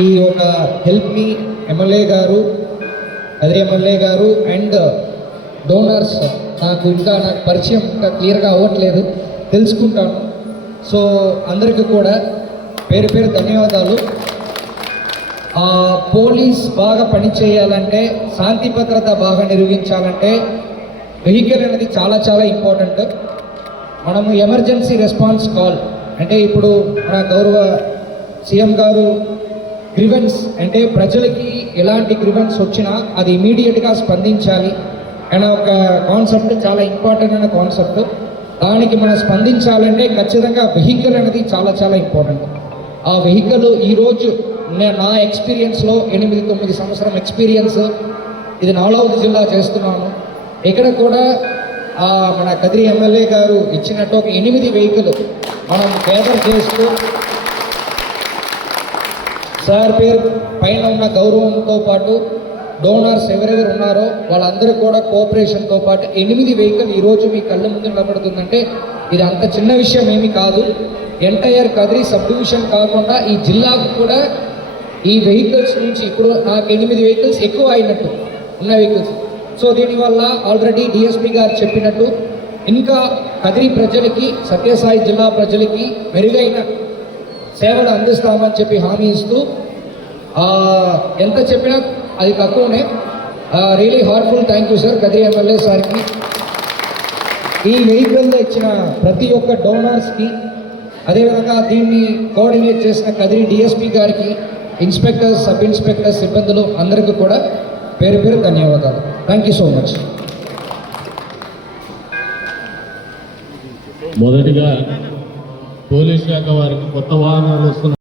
ఈ ఒక help me MLA గారు అదే ఎమ్మెల్యే గారు అండ్ డోనర్స్ నాకు ఇంకా నాకు పరిచయం ఇంకా క్లియర్గా అవ్వట్లేదు తెలుసుకుంటాను. సో అందరికీ కూడా పేరు పేరు ధన్యవాదాలు. పోలీస్ బాగా పనిచేయాలంటే శాంతి భద్రత బాగా నిర్వహించాలంటే వెహికల్ అనేది చాలా చాలా ఇంపార్టెంట్ మనము ఎమర్జెన్సీ రెస్పాన్స్ కాల్ అంటే ఇప్పుడు మన గౌరవ సీఎం గారు గ్రివెన్స్ అంటే ప్రజలకి ఎలాంటి గ్రివెన్స్ వచ్చినా అది ఇమీడియట్గా స్పందించాలి అనే ఒక కాన్సెప్ట్ చాలా ఇంపార్టెంట్ అయిన కాన్సెప్ట్ దానికి మనం స్పందించాలంటే ఖచ్చితంగా వెహికల్ అనేది చాలా చాలా ఇంపార్టెంట్ ఆ వెహికల్ ఈరోజు నా ఎక్స్పీరియన్స్లో ఎనిమిది తొమ్మిది సంవత్సరం ఎక్స్పీరియన్స్ ఇది నాలుగవది జిల్లా చేస్తున్నాను. ఇక్కడ కూడా ఆ, మన కదిరి ఎమ్మెల్యే గారు ఇచ్చినట్టు ఒక ఎనిమిది వెహికల్ మనం ఫేవర్ చేస్తూ సార్ పేరు పైన ఉన్న గౌరవంతో పాటు డోనర్స్ ఎవరెవరు ఉన్నారో వాళ్ళందరూ కూడా కోఆపరేషన్తో పాటు ఎనిమిది వెహికల్ ఈరోజు మీ కళ్ళ ముందు నిలబడుతుందంటే ఇది అంత చిన్న విషయం ఏమి కాదు. ఎంటైర్ కదిరి సబ్ డివిజన్ కాకుండా ఈ జిల్లాకు కూడా ఈ వెహికల్స్ నుంచి ఇప్పుడు నాకు ఎనిమిది వెహికల్స్ ఎక్కువ అయినట్టు ఉన్న వెహికల్స్. సో దీనివల్ల ఆల్రెడీ డిఎస్పీ గారు చెప్పినట్టు ఇంకా కదిరి ప్రజలకి సత్యసాయి జిల్లా ప్రజలకి మెరుగైన సేవలు అందిస్తామని చెప్పి హామీ ఇస్తూ ఎంత చెప్పినా అది తక్కువనే. Really heartful thank you sir Kadiri MLA సార్కి. ఈ వెహికల్లో ఇచ్చిన ప్రతి ఒక్క డోనర్స్కి అదేవిధంగా దీన్ని కోఆర్డినేట్ చేసిన కదిరి డిఎస్పీ గారికి ఇన్స్పెక్టర్స్ సబ్ ఇన్స్పెక్టర్స్ సిబ్బందులు అందరికీ కూడా పేరు పేరు ధన్యవాదాలు. థ్యాంక్ యూ సో మచ్ మొదటిగా పోలీస్ శాఖ వారికి కొత్త వాహనాలు వస్తున్న